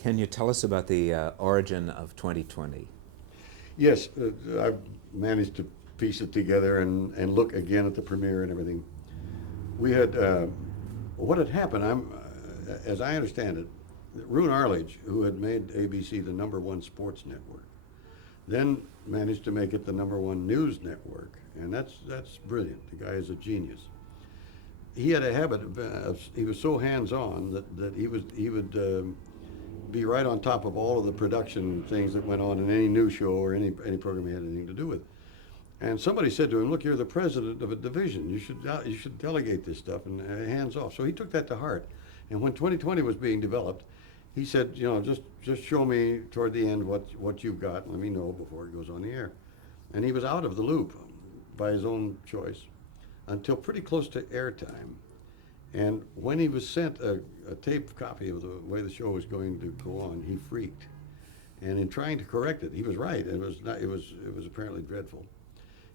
Can you tell us about the origin of 2020? Yes, I've managed to piece it together and look again at the premiere and everything. We had, what had happened, as I understand it, Roone Arledge, who had made ABC the #1 sports network, then managed to make it the #1 news network, and that's brilliant. The guy is a genius. He had a habit he was so hands-on that he would be right on top of all of the production things that went on in any news show or any program he had anything to do with. And somebody said to him, "Look, you're the president of a division. You should delegate this stuff and hands off." So he took that to heart. And when 2020 was being developed, he said, just show me toward the end what you've got and let me know before it goes on the air. And he was out of the loop by his own choice until pretty close to airtime. And when he was sent a tape copy of the way the show was going to go on, he freaked. And in trying to correct it, he was right. It was apparently dreadful.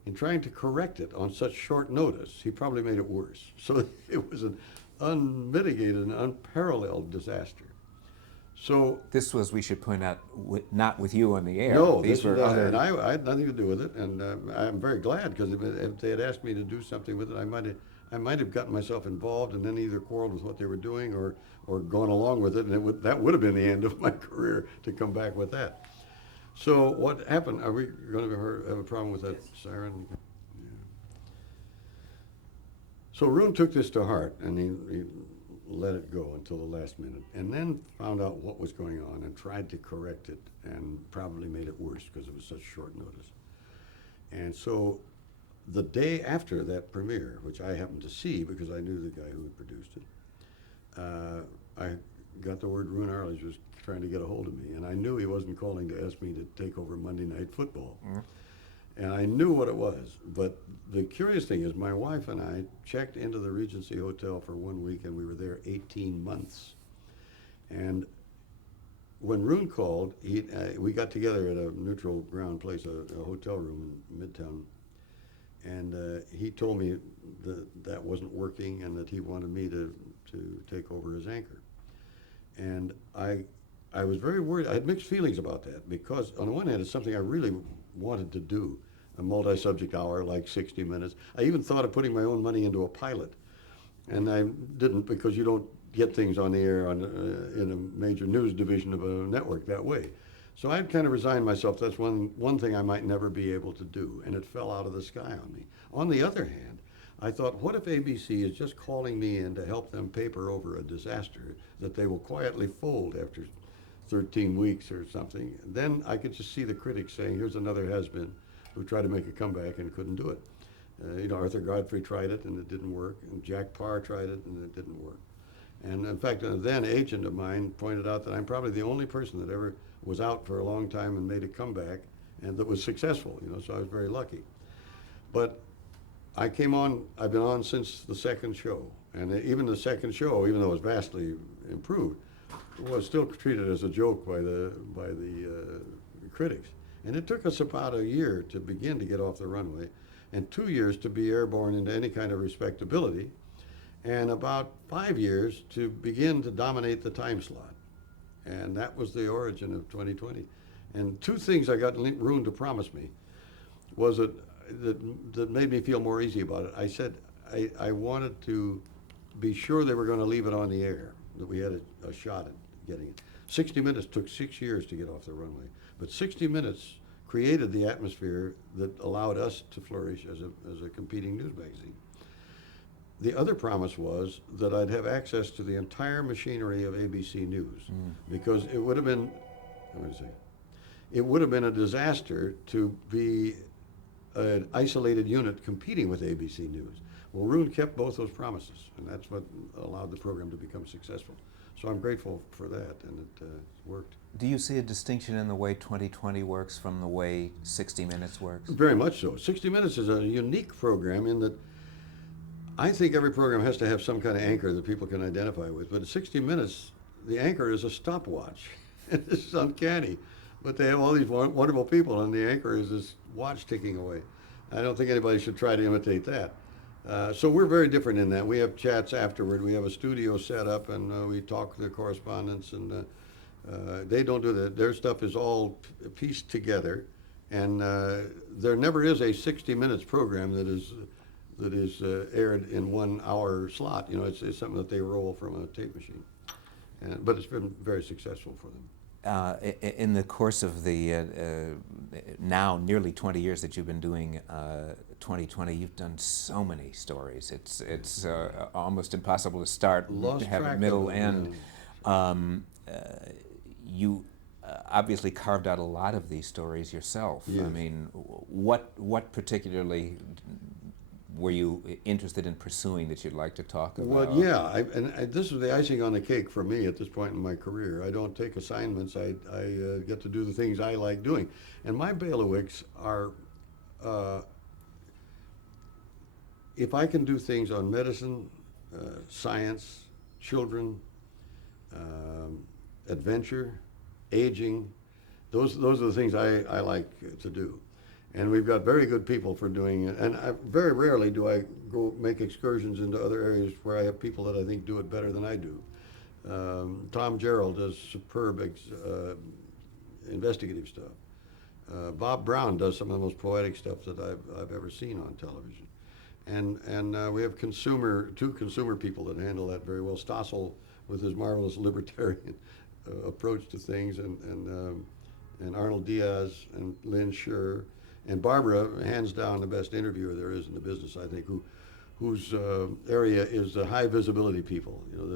In trying to correct it on such short notice, he probably made it worse. So it was an unmitigated and unparalleled disaster. So This was, we should point out, not with you on the air. no, These were other. and I had nothing to do with it, and I'm very glad because if they had asked me to do something with it, I might have gotten myself involved and then either quarreled with what they were doing or gone along with it, and that would have been the end of my career to come back with that. So what happened? Are we going to have a problem with that siren? Yeah. So Roone took this to heart, and he let it go until the last minute, and then found out what was going on and tried to correct it, and probably made it worse because it was such short notice. And so the day after that premiere, which I happened to see because I knew the guy who had produced it, I got the word Roone Arledge was trying to get a hold of me, and I knew he wasn't calling to ask me to take over Monday Night Football. And I knew what it was, but the curious thing is my wife and I checked into the Regency Hotel for 1 week, and we were there 18 months. And when Roone called, we got together at a neutral ground place, a hotel room in Midtown, and he told me that wasn't working and that he wanted me to take over as anchor. And I was very worried. I had mixed feelings about that because on the one hand, it's something I really wanted to do, a multi-subject hour like 60 Minutes. I even thought of putting my own money into a pilot, and I didn't because you don't get things on the air in a major news division of a network that way. So I'd kind of resigned myself. That's one thing I might never be able to do, and it fell out of the sky on me. On the other hand, I thought, what if ABC is just calling me in to help them paper over a disaster that they will quietly fold after 13 weeks or something? Then I could just see the critics saying, here's another has-been who tried to make a comeback and couldn't do it. Arthur Godfrey tried it and it didn't work, and Jack Parr tried it and it didn't work. And in fact, a then agent of mine pointed out that I'm probably the only person that ever was out for a long time and made a comeback and that was successful, so I was very lucky. But I've been on since the second show, and even the second show, even though it was vastly improved, was still treated as a joke by the critics. And it took us about a year to begin to get off the runway, and 2 years to be airborne into any kind of respectability, and about 5 years to begin to dominate the time slot. And that was the origin of 2020. And two things I got Roone to promise me was that made me feel more easy about it. I said I wanted to be sure they were going to leave it on the air, that we had a shot at getting it. 60 Minutes took 6 years to get off the runway, but 60 Minutes created the atmosphere that allowed us to flourish as a competing news magazine. The other promise was that I'd have access to the entire machinery of ABC News, because it would have been, it would have been a disaster to be an isolated unit competing with ABC News. Well, Roone kept both those promises, and that's what allowed the program to become successful. So I'm grateful for that, and it worked. Do you see a distinction in the way 2020 works from the way 60 Minutes works? Very much so. 60 Minutes is a unique program in that I think every program has to have some kind of anchor that people can identify with, but at 60 Minutes, the anchor is a stopwatch. This is uncanny, but they have all these wonderful people, and the anchor is this watch ticking away. I don't think anybody should try to imitate that. So we're very different in that. We have chats afterward. We have a studio set up, and we talk to the correspondents, and They don't do that. Their stuff is all pieced together, and there never is a 60 minutes program that is aired in 1 hour slot. You know, it's something that they roll from a tape machine, but it's been very successful for them. In the course of the now nearly 20 years that you've been doing 2020, you've done so many stories. It's almost impossible to start, Lost to have a track middle of end. You obviously carved out a lot of these stories yourself. Yes. I mean, what particularly were you interested in pursuing that you'd like to talk about? Well, yeah, this is the icing on the cake for me at this point in my career. I don't take assignments. I get to do the things I like doing. And my bailiwicks are, if I can do things on medicine, science, children, adventure, aging, those are the things I like to do. And we've got very good people for doing it. And very rarely do I go make excursions into other areas where I have people that I think do it better than I do. Tom Gerald does superb investigative stuff. Bob Brown does some of the most poetic stuff that I've ever seen on television. And we have two consumer people that handle that very well. Stossel with his marvelous libertarian approach to things, and Arnold Diaz and Lynn Scher. And Barbara, hands down the best interviewer there is in the business, I think, whose area is the high visibility people, you know,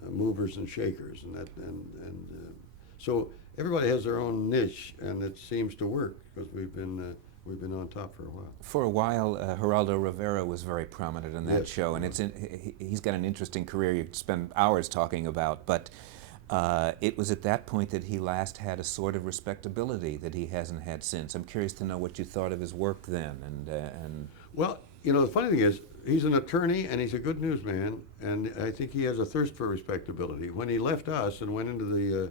the movers and shakers, so everybody has their own niche, and it seems to work because we've been on top for a while. For a while, Geraldo Rivera was very prominent in that Yes. show, and he's got an interesting career you could spend hours talking about, but it was at that point that he last had a sort of respectability that he hasn't had since. I'm curious to know what you thought of his work then. And Well, you know, the funny thing is, he's an attorney and he's a good newsman, and I think he has a thirst for respectability. When he left us and went into the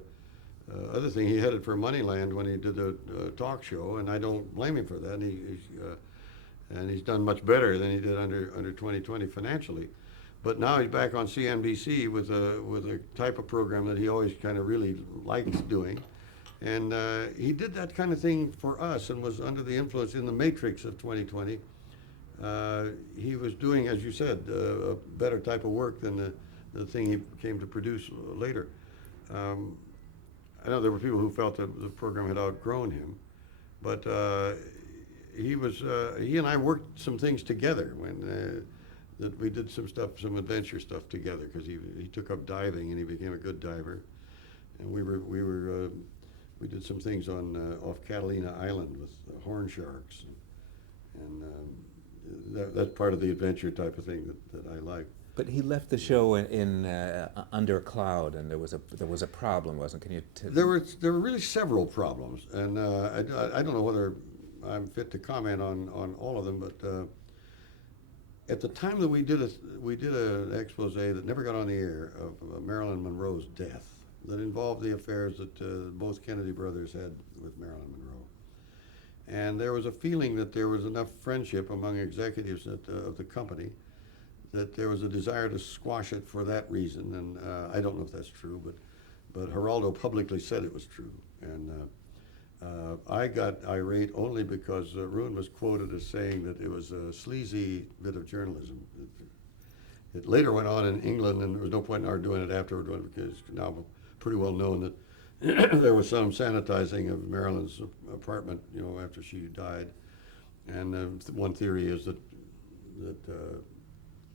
other thing, he headed for Moneyland when he did the talk show, and I don't blame him for that. And he's done much better than he did under 2020 financially. But now he's back on CNBC with a type of program that he always kind of really liked doing. And he did that kind of thing for us and was under the influence in the matrix of 2020. He was doing, as you said, a better type of work than the thing he came to produce later. I know there were people who felt that the program had outgrown him, but he and I worked some things together when that we did some adventure stuff together, because he took up diving and he became a good diver, and we did some things on off Catalina Island with horn sharks, and that's part of the adventure type of thing that I like. but he left the show in under a cloud, and there was a problem, wasn't? Can you? There were really several problems, and I don't know whether I'm fit to comment on all of them, but. At the time that we did an expose that never got on the air of Marilyn Monroe's death, that involved the affairs that both Kennedy brothers had with Marilyn Monroe, and there was a feeling that there was enough friendship among executives of the company that there was a desire to squash it for that reason, and I don't know if that's true, but Geraldo publicly said it was true, and. I got irate only because Roon was quoted as saying that it was a sleazy bit of journalism. It later went on in England, and there was no point in our doing it afterward, because it's now pretty well known that there was some sanitizing of Marilyn's apartment, you know, after she died. And one theory is that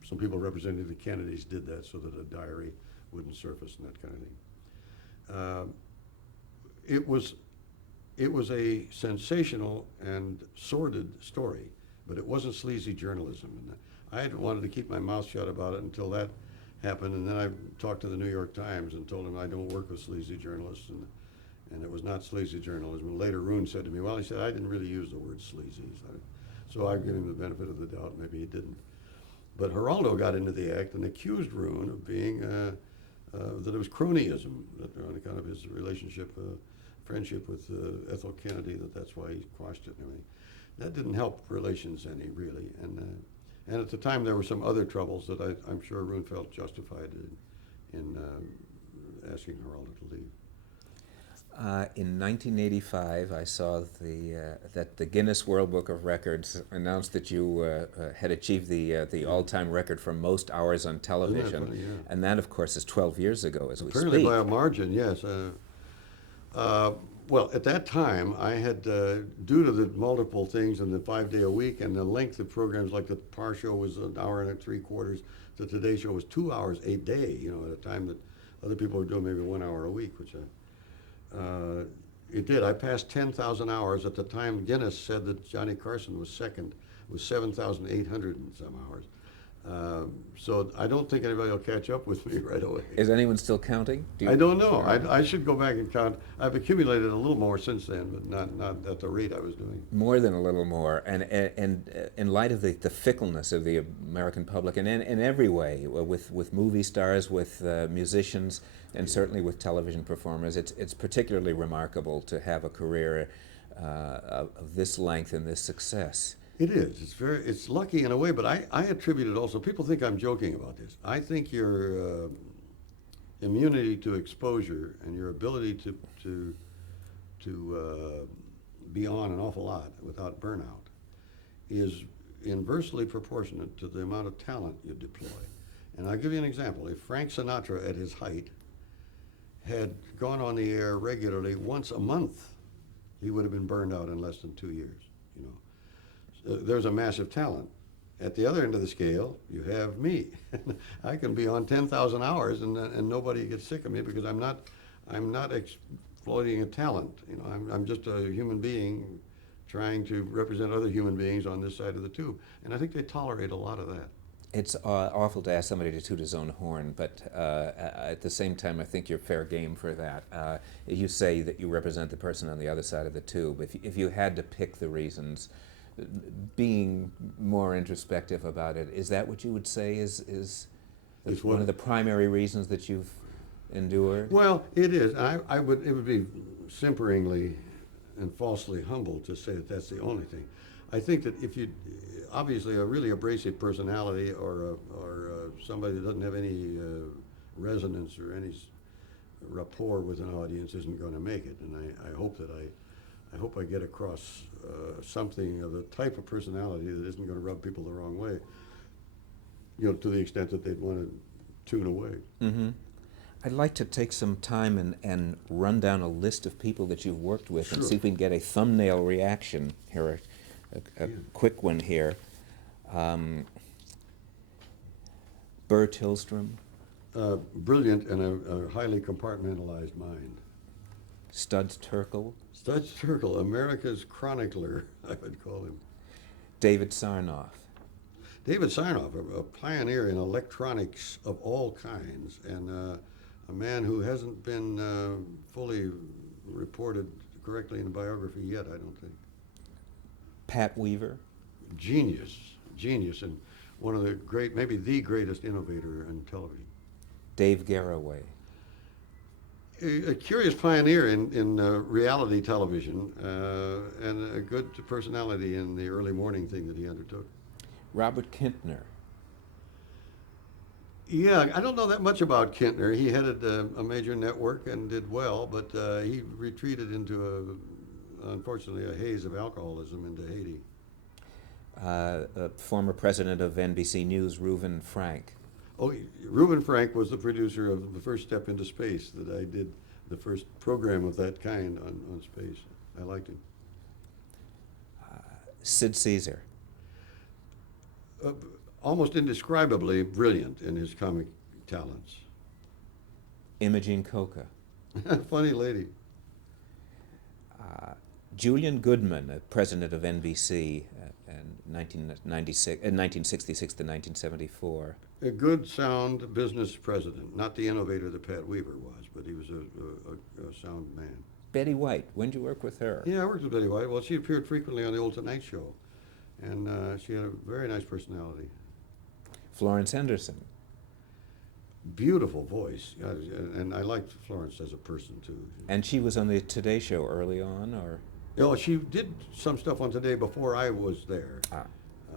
some people representing the Kennedys did that so that a diary wouldn't surface and that kind of thing. It was a sensational and sordid story, but it wasn't sleazy journalism. And I had wanted to keep my mouth shut about it until that happened, and then I talked to the New York Times and told them I don't work with sleazy journalists, and it was not sleazy journalism. And later Roon said to me, well, he said, I didn't really use the word sleazy. So I give him the benefit of the doubt, maybe he didn't. But Geraldo got into the act and accused Roon of being, that it was cronyism, that on account of his friendship with Ethel Kennedy, that's why he quashed it and everything. That didn't help relations any, really. And at the time there were some other troubles that I'm sure Roon felt justified in asking Geraldo to leave. In 1985, I saw that the Guinness World Book of Records announced that you had achieved the all-time record for most hours on television, Isn't that funny? Yeah. and that, of course, is 12 years ago as Apparently we speak. by a margin, yes. Well, at that time, I had, due to the multiple things and the 5-day a week and the length of programs, like the Par Show was an hour and 3/4, the Today Show was 2 hours a day, you know, at a time that other people were doing maybe 1 hour a week, which it did. I passed 10,000 hours. At the time, Guinness said that Johnny Carson was second, with 7,800 and some hours. So I don't think anybody will catch up with me right away. Is anyone still counting? I don't know. I should go back and count. I've accumulated a little more since then, but not at the rate I was doing. More than a little more, and in light of the fickleness of the American public, and in every way, with movie stars, with musicians, and certainly with television performers, it's particularly remarkable to have a career of this length and this success. It is. It's lucky in a way, but I attribute it also. People think I'm joking about this. I think your immunity to exposure and your ability to be on an awful lot without burnout is inversely proportionate to the amount of talent you deploy. And I'll give you an example. If Frank Sinatra at his height had gone on the air regularly once a month, he would have been burned out in less than 2 years, you know. There's a massive talent. At the other end of the scale, you have me. I can be on 10,000 hours and nobody gets sick of me because I'm not exploiting a talent. You know, I'm just a human being trying to represent other human beings on this side of the tube. And I think they tolerate a lot of that. It's awful to ask somebody to toot his own horn, but at the same time, I think you're fair game for that. You say that you represent the person on the other side of the tube. If you had to pick the reasons, being more introspective about it, is that what you would say is one of the primary reasons that you've endured? Well, it is. It would be simperingly and falsely humble to say that that's the only thing. I think that if you, obviously a really abrasive personality or somebody that doesn't have any resonance or any rapport with an audience isn't going to make it. And I hope that I hope I get across something of the type of personality that isn't going to rub people the wrong way, you know, to the extent that they'd want to tune away. Mm-hmm. I'd like to take some time and run down a list of people that you've worked with and Sure. see if we can get a thumbnail reaction here, a quick one here. Bert Hillstrom, Brilliant and a highly compartmentalized mind. Studs Terkel, Studs Terkel, America's chronicler, I would call him. David Sarnoff, David Sarnoff, a pioneer in electronics of all kinds, and a man who hasn't been fully reported correctly in a biography yet, I don't think. Pat Weaver, Genius, and one of the great, maybe the greatest innovator in television. Dave Garroway, A curious pioneer in reality television and a good personality in the early morning thing that he undertook. Robert Kintner, Yeah, I don't know that much about Kintner. He headed a major network and did well, but he retreated into, unfortunately, a haze of alcoholism into Haiti. former president of NBC News, Reuven Frank, Oh, Reuben Frank was the producer of the first Step into Space that I did, the first program of that kind on space. I liked him. Sid Caesar, Almost indescribably brilliant in his comic talents. Imogene Coca, Funny lady. Julian Goodman, president of NBC in 1966 to 1974. A good, sound business president. Not the innovator that Pat Weaver was, but he was a sound man. Betty White, when did you work with her? Yeah, I worked with Betty White. Well, she appeared frequently on the Old Tonight Show, and she had a very nice personality. Florence Henderson, Beautiful voice, and I liked Florence as a person, too. and she was on the Today Show early on, or? Oh, she did some stuff on Today before I was there,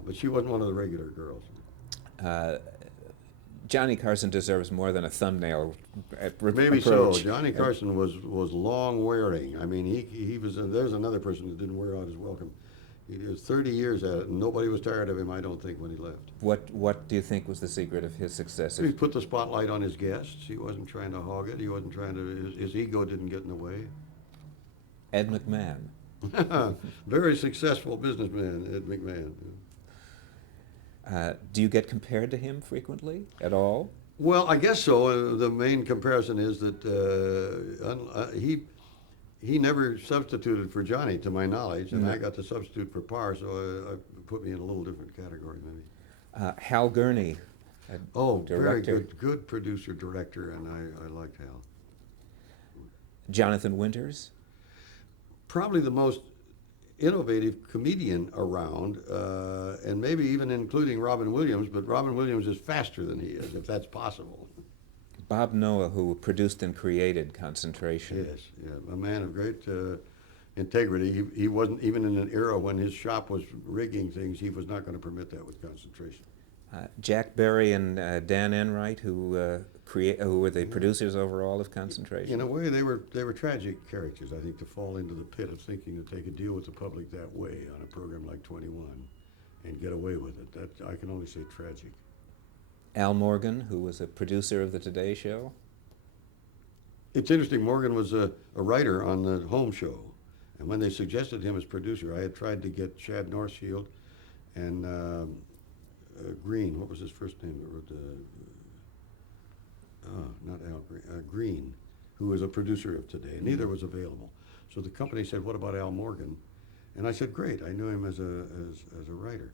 but she wasn't one of the regular girls. Johnny Carson deserves more than a thumbnail Maybe so. approach. Johnny Carson was long wearing. I mean, he was. There's another person that didn't wear out his welcome. He was 30 years at it, and nobody was tired of him, I don't think, when he left. What do you think was the secret of his success? He put the spotlight on his guests. He wasn't trying to hog it. He wasn't trying to. His ego didn't get in the way. Ed McMahon. Very successful businessman, Ed McMahon. Do you get compared to him frequently at all? Well, I guess so. The main comparison is that he never substituted for Johnny, to my knowledge, and I got to substitute for Parr, so it put me in a little different category, maybe. Hal Gurney. Oh, very director. good producer, director, and I liked Hal. Jonathan Winters. Probably the most innovative comedian around, and maybe even including Robin Williams, but Robin Williams is faster than he is, if that's possible. Bob Noah, who produced and created Concentration. Yes, yeah, a man of great integrity. He wasn't, even in an era when his shop was rigging things, he was not going to permit that with Concentration. Jack Barry and Dan Enright, who were the producers overall of Concentration. In a way, they were tragic characters, I think, to fall into the pit of thinking that they could deal with the public that way on a program like 21 and get away with it. That, I can only say tragic. Al Morgan, who was a producer of the Today Show. It's interesting, Morgan was a writer on the Home Show, and when they suggested him as producer, I had tried to get Chad Northfield and Green. What was his first name? Not Al Green. Green, who was a producer of Today. Neither was available. So the company said, "What about Al Morgan?" And I said, "Great. I knew him as a writer."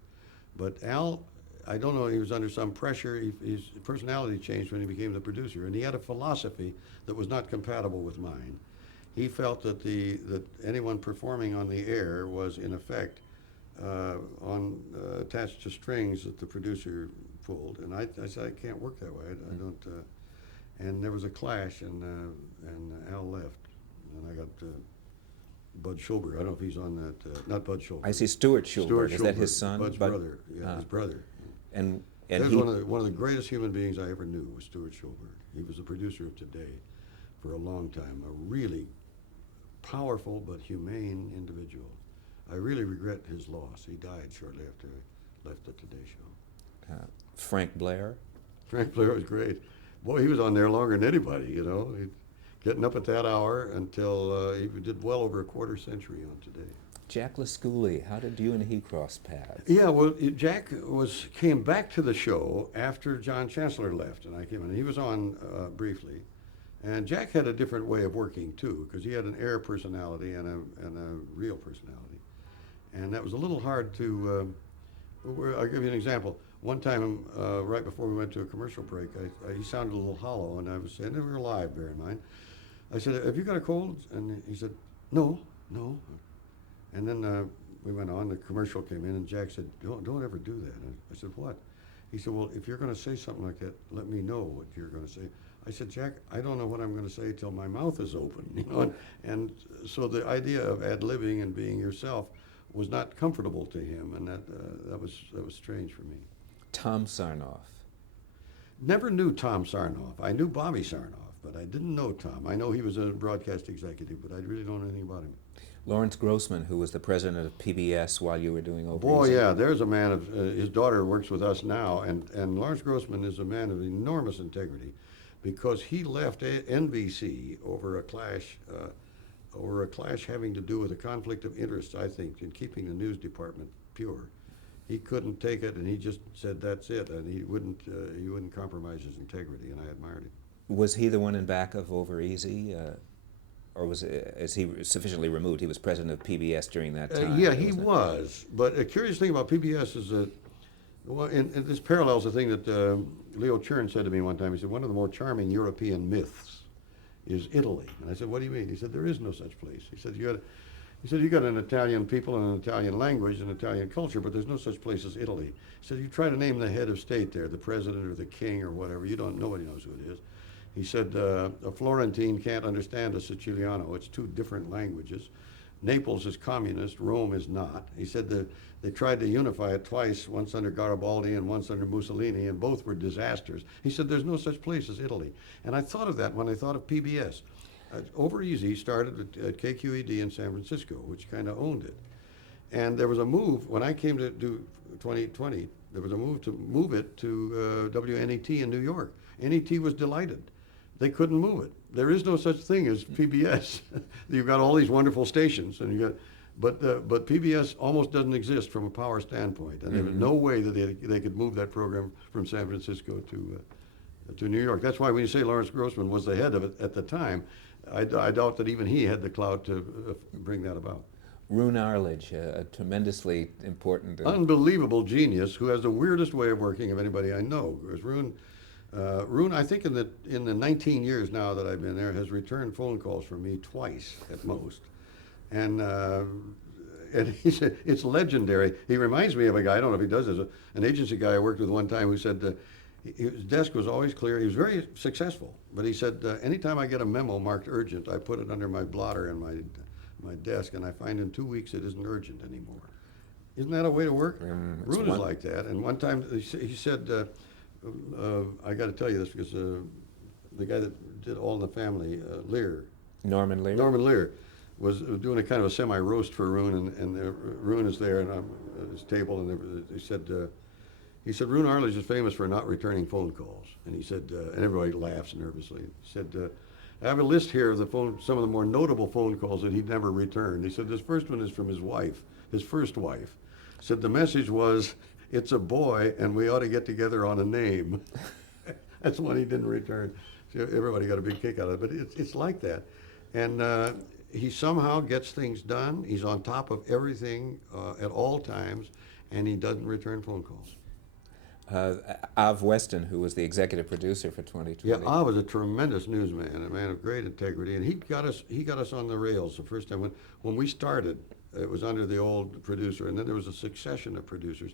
But Al, I don't know, he was under some pressure. His personality changed when he became the producer, and he had a philosophy that was not compatible with mine. He felt that that anyone performing on the air was, in effect, attached to strings that the producer pulled, and I said, I can't work that way. I don't. And there was a clash, and Al left, and I got Bud Schulberg. I don't know if he's on that. Not Bud Schulberg. I see Stuart Schulberg. Is that his son? Bud's brother. Yeah, his brother. And That's he, one of the greatest human beings I ever knew was Stuart Schulberg. He was the producer of Today for a long time. A really powerful but humane individual. I really regret his loss. He died shortly after I left the Today Show. Frank Blair. Frank Blair was great. Boy, he was on there longer than anybody, you know. Getting up at that hour until he did well over a quarter century on Today. Jack Lascooley. How did you and he cross paths? Yeah, well, Jack came back to the show after John Chancellor left, and I came in. He was on briefly. And Jack had a different way of working, too, because he had an air personality and a real personality. And that was a little hard to, I'll give you an example. One time, right before we went to a commercial break, he sounded a little hollow, and I was saying, and we were live, bear in mind. I said, "Have you got a cold?" And he said, no. And then we went on, the commercial came in, and Jack said, don't ever do that. And I said, "What?" He said, "Well, if you're going to say something like that, let me know what you're going to say." I said, "Jack, I don't know what I'm going to say till my mouth is open." You know, and so the idea of ad-libbing and being yourself was not comfortable to him, and that was strange for me. Tom Sarnoff. Never knew Tom Sarnoff. I knew Bobby Sarnoff, but I didn't know Tom. I know he was a broadcast executive, but I really don't know anything about him. Lawrence Grossman, who was the president of PBS while you were doing Over Boy, Easy. yeah, there's a man of, his daughter works with us now, and Lawrence Grossman is a man of enormous integrity because he left NBC over a clash having to do with a conflict of interest, I think, in keeping the news department pure. He couldn't take it, and he just said that's it, and he wouldn't compromise his integrity, and I admired him. Was he the one in back of Over Easy, or is he sufficiently removed? He was president of PBS during that time. Yeah, he was. But a curious thing about PBS is that, well, and this parallels a thing that Leo Chern said to me one time. He said, one of the more charming European myths is Italy. And I said, "What do you mean?" He said, "There is no such place." He said, you got an Italian people and an Italian language and Italian culture, but there's no such place as Italy. He said, "You try to name the head of state there, the president or the king or whatever, nobody knows who it is." He said, "A Florentine can't understand a Siciliano. It's two different languages. Naples is communist, Rome is not. He said that they tried to unify it twice, once under Garibaldi and once under Mussolini, and both were disasters. He said there's no such place as Italy. And I thought of that when I thought of PBS. Over Easy started at KQED in San Francisco, which kind of owned it. And there was a move, when I came to do 2020, there was a move to move it to WNET in New York. NET was delighted. They couldn't move it. There is no such thing as PBS. You've got all these wonderful stations, and but PBS almost doesn't exist from a power standpoint, and there was no way that they could move that program from San Francisco to New York. That's why when you say Lawrence Grossman was the head of it at the time, I doubt that even he had the clout to bring that about. Roone Arledge, a tremendously important... Unbelievable genius who has the weirdest way of working of anybody I know. Because Roone, I think in the 19 years now that I've been there, has returned phone calls from me twice at most. And he said, it's legendary. He reminds me of a guy, I don't know if he does this, an agency guy I worked with one time who said his desk was always clear. He was very successful, but he said, anytime I get a memo marked urgent, I put it under my blotter in my desk, and I find in 2 weeks it isn't urgent anymore. Isn't that a way to work? Roone is like that. And one time he said, I got to tell you this because the guy that did All in the Family, Norman Lear? Norman Lear was doing a kind of a semi-roast for Roone, and Roone is there and I'm at his table, and he said, Roone Arledge is famous for not returning phone calls. And he said, and everybody laughs nervously. He said, I have a list here of some of the more notable phone calls that he'd never returned. He said, this first one is from his wife, his first wife. He said, the message was, it's a boy and we ought to get together on a name. That's one he didn't return. So everybody got a big kick out of it, but it's like that. And he somehow gets things done. He's on top of everything at all times, and he doesn't return phone calls. Av Weston, who was the executive producer for 2020. Yeah, Av was a tremendous newsman, a man of great integrity, and he got us on the rails the first time. When we started, it was under the old producer, and then there was a succession of producers,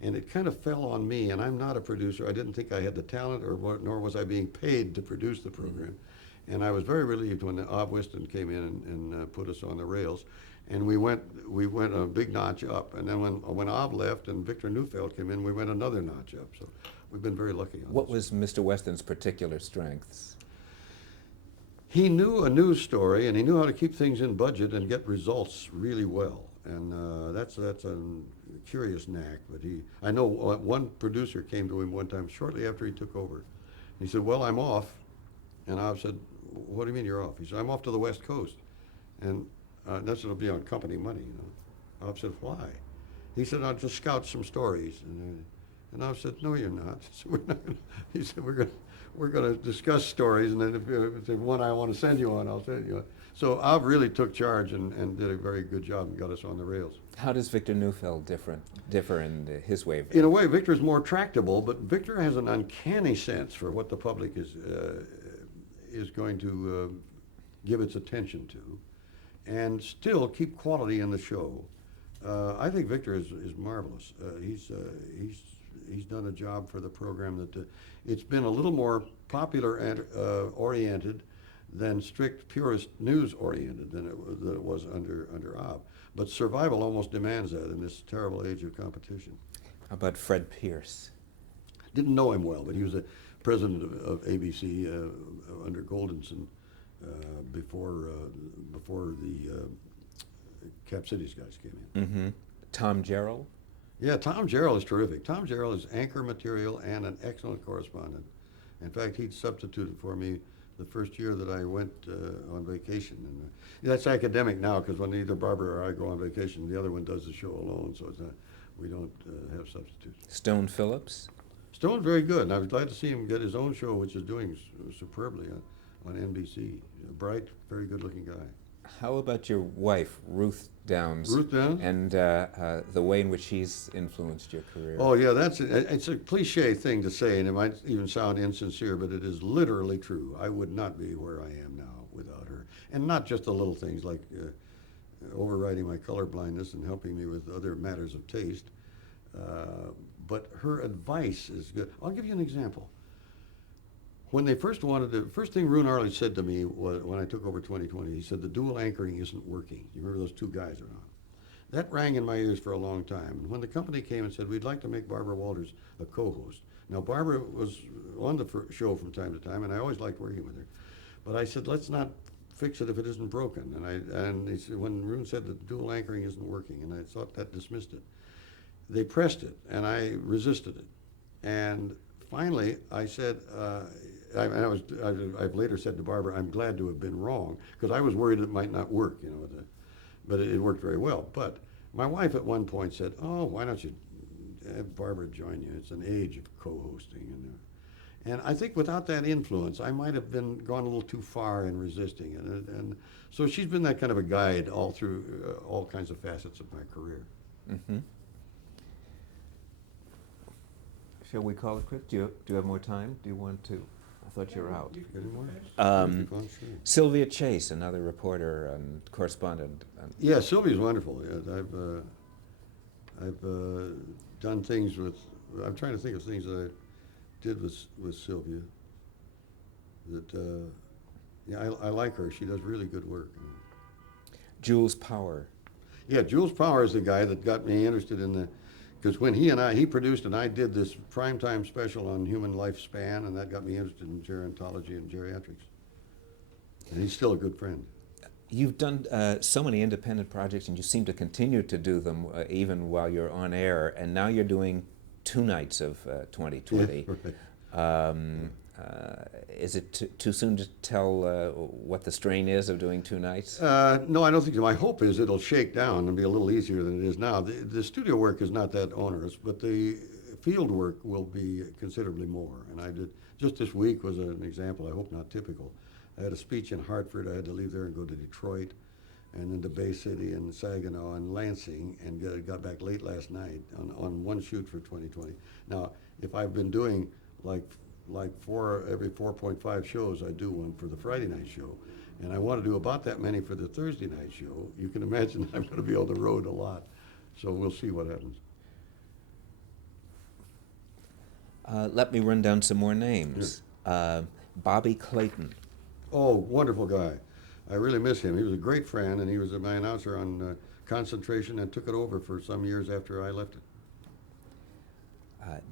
and it kind of fell on me, and I'm not a producer. I didn't think I had the talent, nor was I being paid to produce the program. And I was very relieved when Av Weston came in and put us on the rails. And we went a big notch up. And then when Av left and Victor Neufeld came in, we went another notch up. So we've been very lucky on What this. was Mr. Weston's particular strengths? He knew a news story, and he knew how to keep things in budget and get results really well. And that's a curious knack. But I know one producer came to him one time shortly after he took over. He said, well, I'm off. And Av said, what do you mean you're off? He said, I'm off to the West Coast. And that's it'll be on company money, you know. Av said, why? He said, I'll just scout some stories. And Av said, no, you're not. So we're not gonna, he said, we're going to discuss stories, and then if there's one I want to send you on, I'll send you on. So Av really took charge and did a very good job and got us on the rails. How does Victor Neufeld differ in his way of... In a way, Victor's more tractable, but Victor has an uncanny sense for what the public is going to give its attention to, and still keep quality in the show. I think Victor is marvelous. He's done a job for the program that it's been a little more popular and oriented than strict purist news oriented than it was under Av. But survival almost demands that in this terrible age of competition. How about Fred Pierce? Didn't know him well, but he was the president of ABC under Goldenson before the Cap Cities guys came in. Mm-hmm. Tom Gerald? Yeah, Tom Gerald is terrific. Tom Gerald is anchor material and an excellent correspondent. In fact, he substituted for me the first year that I went on vacation. And that's academic now, because when either Barbara or I go on vacation, the other one does the show alone, so it's not, we don't have substitutes. Stone Phillips? Stone's very good, and I was glad to see him get his own show, which is doing superbly on NBC. A bright, very good-looking guy. How about your wife, Ruth Downs? Ruth Downs? And the way in which she's influenced your career. Oh, yeah, it's a cliche thing to say, and it might even sound insincere, but it is literally true. I would not be where I am now without her. And not just the little things like overriding my color blindness and helping me with other matters of taste, but her advice is good. I'll give you an example. when they first wanted to, first thing Roone Arledge said to me was, when I took over 2020, he said, the dual anchoring isn't working. You remember those two guys are on? That rang in my ears for a long time. And when the company came and said, we'd like to make Barbara Walters a co-host. Now, Barbara was on the show from time to time, and I always liked working with her. But I said, let's not fix it if it isn't broken. And he said, when Roone said that dual anchoring isn't working, and I thought that dismissed it. They pressed it, and I resisted it. And finally, I said, I've later said to Barbara, I'm glad to have been wrong, because I was worried it might not work, you know, but it worked very well. But my wife at one point said, oh, why don't you have Barbara join you? It's an age of co-hosting. And I think without that influence, I might have gone a little too far in resisting it. And so she's been that kind of a guide all through all kinds of facets of my career. Mm-hmm. Shall we call it quits? Do you have more time? Do you want to? I thought you were out. Any more? Sure. Sylvia Chase, another reporter and correspondent. Yeah, Sylvia's wonderful. Yeah, I've done things with. I'm trying to think of things that I did with Sylvia. That yeah, I like her. She does really good work. Jules Power. Yeah, Jules Power is the guy that got me interested in the. Because when he produced and I did this primetime special on human lifespan, and that got me interested in gerontology and geriatrics. And he's still a good friend. You've done so many independent projects, and you seem to continue to do them even while you're on air. And now you're doing 2 nights of 2020. Yeah, right. Is it too soon to tell what the strain is of doing 2 nights? No, I don't think so. My hope is it'll shake down and be a little easier than it is now. The studio work is not that onerous, but the field work will be considerably more. And I did, just this week was an example, I hope not typical. I had a speech in Hartford. I had to leave there and go to Detroit, and then to Bay City and Saginaw and Lansing, and got back late last night on one shoot for 2020. Now, if I've been doing like every 4.5 shows, I do one for the Friday night show. And I want to do about that many for the Thursday night show. You can imagine I'm going to be on the road a lot. So we'll see what happens. Let me run down some more names. Sure. Bobby Clayton. Oh, wonderful guy. I really miss him. He was a great friend, and he was my announcer on Concentration and took it over for some years after I left it.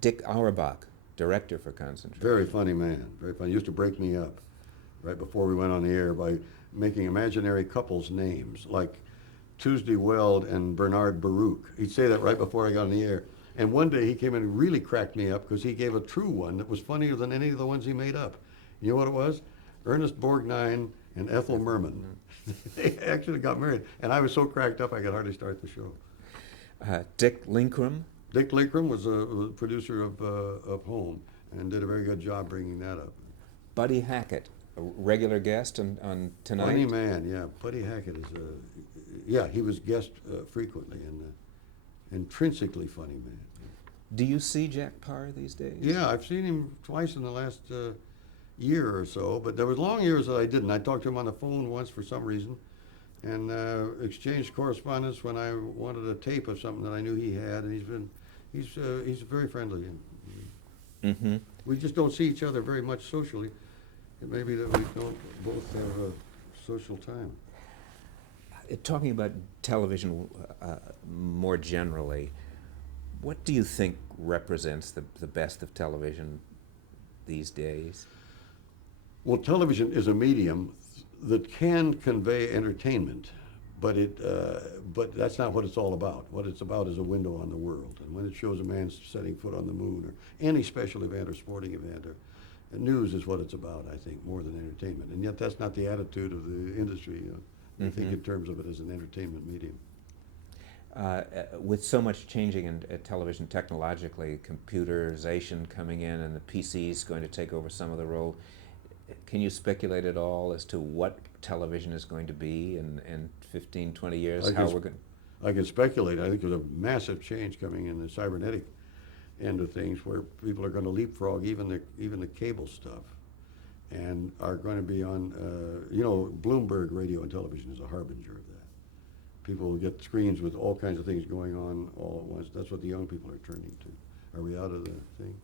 Dick Auerbach, director for Concentration. Very funny man, very funny. He used to break me up right before we went on the air by making imaginary couples' names, like Tuesday Weld and Bernard Baruch. He'd say that right before I got on the air. And one day he came in and really cracked me up because he gave a true one that was funnier than any of the ones he made up. You know what it was? Ernest Borgnine and Ethel Merman. They actually got married. And I was so cracked up I could hardly start the show. Dick Linkrum. Dick Linkrum was a producer of Home and did a very good job bringing that up. Buddy Hackett, a regular guest on Tonight. Funny man, yeah. Buddy Hackett is he was guest frequently and intrinsically funny man. Do you see Jack Parr these days? Yeah, I've seen him twice in the last year or so, but there was long years that I didn't. I talked to him on the phone once for some reason, and exchanged correspondence when I wanted a tape of something that I knew he had, and he's very friendly. Mm-hmm. We just don't see each other very much socially. It may be that we don't both have a social time. Talking about television more generally, what do you think represents the best of television these days? Well, television is a medium that can convey entertainment, but that's not what it's all about. What it's about is a window on the world. And when it shows a man setting foot on the moon, or any special event or sporting event, or news is what it's about, I think, more than entertainment. And yet that's not the attitude of the industry. I think in terms of it as an entertainment medium. With so much changing in television technologically, computerization coming in and the PCs going to take over some of the role, can you speculate at all as to what television is going to be in 15, 20 years? I can speculate. I think there's a massive change coming in the cybernetic end of things where people are going to leapfrog even the cable stuff and are going to be on, Bloomberg radio and television is a harbinger of that. People will get screens with all kinds of things going on all at once. That's what the young people are turning to. Are we out of the thing?